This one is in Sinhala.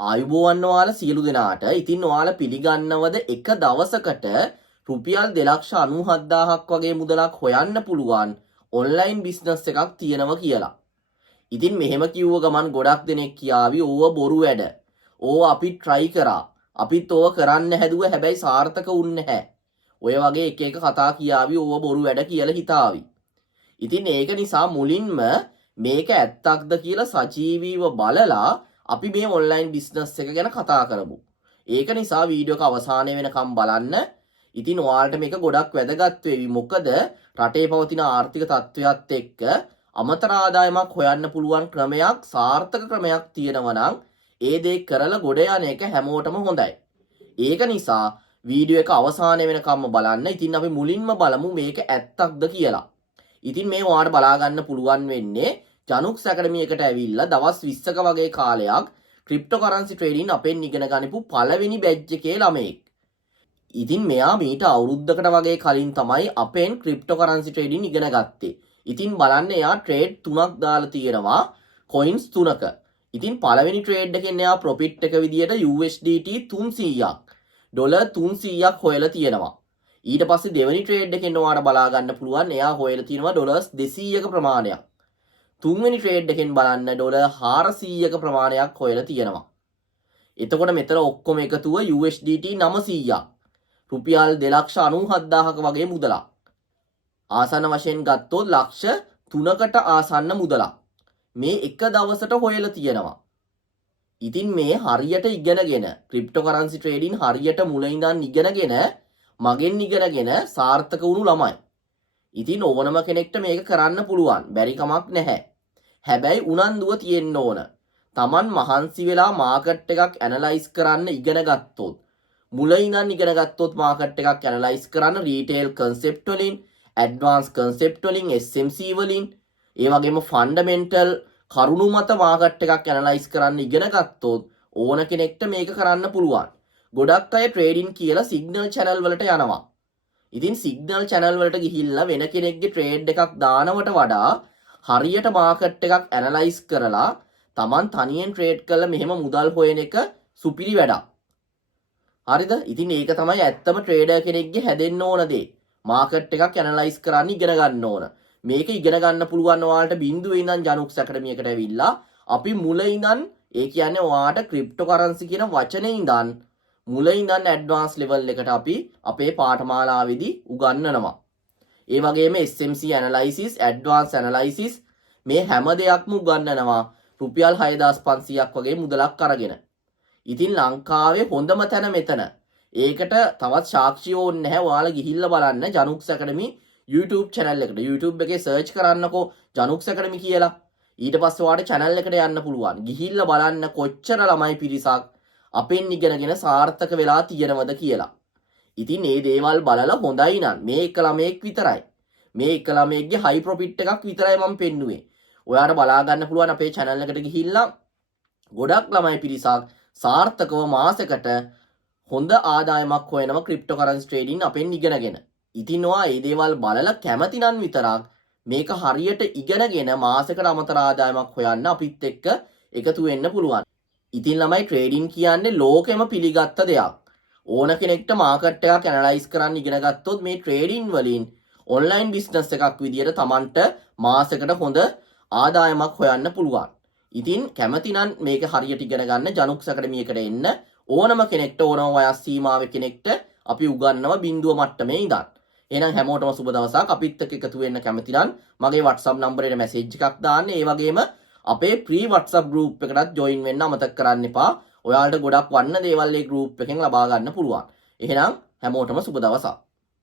ආයුබෝවන් ඔයාලා සියලු දෙනාට. ඉතින් ඔයාලා පිළිගන්නවද එක දවසකට රුපියල් 2,97,000ක් වගේ මුදලක් හොයන්න පුළුවන් ඔන්ලයින් බිස්නස් එකක් තියෙනවා කියලා. ඉතින් මෙහෙම කිව්ව ගමන් ගොඩක් දෙනෙක් කියාවි ඕව බොරු වැඩ. ඕව අපි try කරා. අපිත් ඕව කරන්න හැදුව හැබැයි සාර්ථක වුන්නේ නැහැ. ඔය වගේ එක එක කතා කියාවි ඕව බොරු වැඩ කියලා හිතාවි. ඉතින් ඒක නිසා මුලින්ම මේක ඇත්තක්ද කියලා සජීවීව බලලා අපි මේ ඔන්ලයින් බිස්නස් එක ගැන කතා කරමු. ඒක නිසා වීඩියෝ එක අවසානයේ වෙනකම් බලන්න. ඉතින් ඔයාලට මේක ගොඩක් වැදගත් වෙවි. මොකද රටේ පවතින ආර්ථික තත්ත්වයත් එක්ක අමතර ආදායමක් හොයන්න පුළුවන් ක්‍රමයක්, සාර්ථක ක්‍රමයක් තියෙනවා නම් ඒ දේ කරලා ගොඩ යන එක හැමෝටම හොඳයි. ඒක නිසා වීඩියෝ එක අවසානයේ වෙනකම්ම බලන්න. ඉතින් අපි මුලින්ම බලමු මේක ඇත්තක්ද කියලා. ඉතින් මේ ඔයාලට බලා ගන්න පුළුවන් වෙන්නේ ජනුක්ස් ඇකඩමි එකට ඇවිල්ලා දවස් 20ක වගේ කාලයක් ක්‍රිප්ටෝකරන්සි ට්‍රේඩින් අපෙන් ඉගෙන ගනිපු පළවෙනි බැච් එකේ ළමයෙක්. ඉතින් මෙයා මීට අවුරුද්දකට වගේ කලින් තමයි අපෙන් ක්‍රිප්ටෝකරන්සි ට්‍රේඩින් ඉගෙන ගත්තේ. ඉතින් බලන්න එයා ට්‍රේඩ් 3ක් දාලා තියෙනවා කොයින්ස් 3ක. ඉතින් පළවෙනි ට්‍රේඩ් එකෙන් එයා ප්‍රොෆිට් එක විදියට USDT 300ක් ඩොලර් 300ක් හොයලා තියෙනවා. ඊට පස්සේ දෙවෙනි ට්‍රේඩ් එකෙන් ඔයාලට බලා ගන්න පුළුවන් එයා හොයලා තියෙනවා ඩොලර්ස් 200ක ප්‍රමාණයක්. තුන්වෙනි ට්‍රේඩ් එකෙන් බලන්න ඩොලර් 400ක ප්‍රමාණයක් හොයලා තියෙනවා. එතකොට මෙතන ඔක්කොම එකතුව USDT 900ක්. රුපියල් 2,97,000ක වගේ මුදලක්. ආසන්න වශයෙන් ගත්තොත් ලක්ෂ 3කට ආසන්න මුදලක්. මේ එක දවසට හොයලා තියෙනවා. ඉතින් මේ හරියට ඉගෙනගෙන ක්‍රිප්ටෝකරන්සි ට්‍රේඩින් හරියට මුල ඉඳන් ඉගෙනගෙන මගෙන් ඉගෙනගෙන සාර්ථක වුණු ළමයි. ඉතින් ඕනම කෙනෙක්ට මේක කරන්න පුළුවන්. බැරි කමක් නැහැ. හැබැයි උනන්දුව තියෙන්න ඕන. Taman මහන්සි වෙලා මාකට් එකක් ඇනලයිස් කරන්න ඉගෙන ගත්තොත්, මුල ඉඳන් ඉගෙන ගත්තොත් මාකට් එකක් ඇනලයිස් කරන්න රීටේල් කන්සෙප්ට් වලින්, ඇඩ්වාන්ස් කන්සෙප්ට් වලින්, SMC වලින්, ඒ වගේම ෆන්ඩමෙන්ටල් කරුණු මත මාකට් එකක් ඇනලයිස් කරන්න ඉගෙන ගත්තොත් ඕන කෙනෙක්ට මේක කරන්න පුළුවන්. ගොඩක් අය ට්‍රේඩින් කියලා සිග්නල් channel වලට යනවා. ඉතින් සිග්නල් channel වලට ගිහිල්ලා වෙන කෙනෙක්ගේ ට්‍රේඩ් එකක් දානවට වඩා හරියට මාකට් එකක් ඇනලයිස් කරලා Taman තනියෙන් ට්‍රේඩ් කරලා මෙහෙම මුදල් හොයන එක සුපිරි වැඩක්. හරිද? ඉතින් ඒක තමයි ඇත්තම ට්‍රේඩර් කෙනෙක්ගේ හැදෙන්න ඕන දේ. මාකට් එකක් ඇනලයිස් කරන්න ඉගෙන ගන්න ඕන. මේක ඉගෙන ගන්න පුළුවන් ඔයාලට බිඳුවේ ඉඳන් ජනුක්ස් ඇකඩමි එකට ඇවිල්ලා අපි මුල ඉඳන් ඒ කියන්නේ ඔයාලට ක්‍රිප්ටෝකරන්සි කියන වචනේ ඉඳන් මුල ඉඳන් ඇඩ්වාන්ස් ලෙවල් එකට අපි අපේ පාඨමාලාවේදී උගන්වනවා. ඒ වගේම SMC ඇනලයිසිස්, ඇඩ්වාන්ස් ඇනලයිසිස් මේ හැම දෙයක්ම උගන්වනවා රුපියල් 6,500ක් වගේ මුදලක් අරගෙන. ඉතින් ලංකාවේ හොඳම තැන මෙතන. ඒකට තවත් සාක්ෂි ඕනේ නැහැ. ඔයාලා ගිහිල්ලා බලන්න ජනුක්ස් ඇකඩමි YouTube channel එකට. YouTube එකේ search කරන්නකෝ ජනුක්ස් ඇකඩමි කියලා. ඊට පස්සේ ඔයාලට channel එකට යන්න පුළුවන්. ගිහිල්ලා බලන්න කොච්චර ළමයි පිරිසක් අපෙන් ඉගෙනගෙන සාර්ථක වෙලා තියෙනවද කියලා. ඉතින් මේ දේවල් බලලා හොඳයි නම් මේ එක ළමයෙක් විතරයි. මේ එක ළමයෙක්ගේ හයි ප්‍රොෆිට් එකක් විතරයි මම පෙන්නුවේ. ඔයාලට බලා ගන්න පුළුවන් අපේ channel එකට ගිහිල්ලා ගොඩක් ළමයි පිරිසක් සාර්ථකව මාසෙකට හොඳ ආදායමක් හොයනවා ක්‍රිප්ටෝකරන්සි ට්‍රේඩින් අපෙන් ඉගෙනගෙන. ඉතින් ඔයා මේ දේවල් බලලා කැමති නම් විතරක් මේක හරියට ඉගෙනගෙන මාසෙකට අමතර ආදායමක් හොයන්න අපිත් එක්ක එකතු වෙන්න පුළුවන්. ඉතින් ළමයි ට්‍රේඩින් කියන්නේ ලෝකෙම පිළිගත්ත දෙයක්. ඕන කෙනෙක්ට මාකට් එකක් ඇනලයිස් කරන්න ඉගෙන ගත්තොත් මේ ට්‍රේඩින් වලින් ඔන්ලයින් බිස්නස් එකක් විදියට Tamanට මාසෙකට හොඳ ආදායමක් හොයන්න පුළුවන්. ඉතින් කැමති නම් මේක හරියට ඉගෙන ගන්න ජනුක්ස් ඇකඩමි එකට එන්න. ඕනම කෙනෙක්ට ඕනම වයස් සීමාවේ කෙනෙක්ට අපි උගන්වනවා බිඳුව මට්ටමේ ඉඳන්. එහෙනම් හැමෝටම සුබ දවසක්. අපිත් එක්ක එකතු වෙන්න කැමති නම් මගේ WhatsApp නම්බරේට මැසේජ් එකක් දාන්න. ඒ වගේම අපේ ප්‍රී WhatsApp group එකටත් join වෙන්න අමතක කරන්න එපා. ඔයාලට ගොඩක් වන්න දේවල් ඒ group එකෙන් ලබා ගන්න පුළුවන්. එහෙනම් හැමෝටම සුබ දවසක්.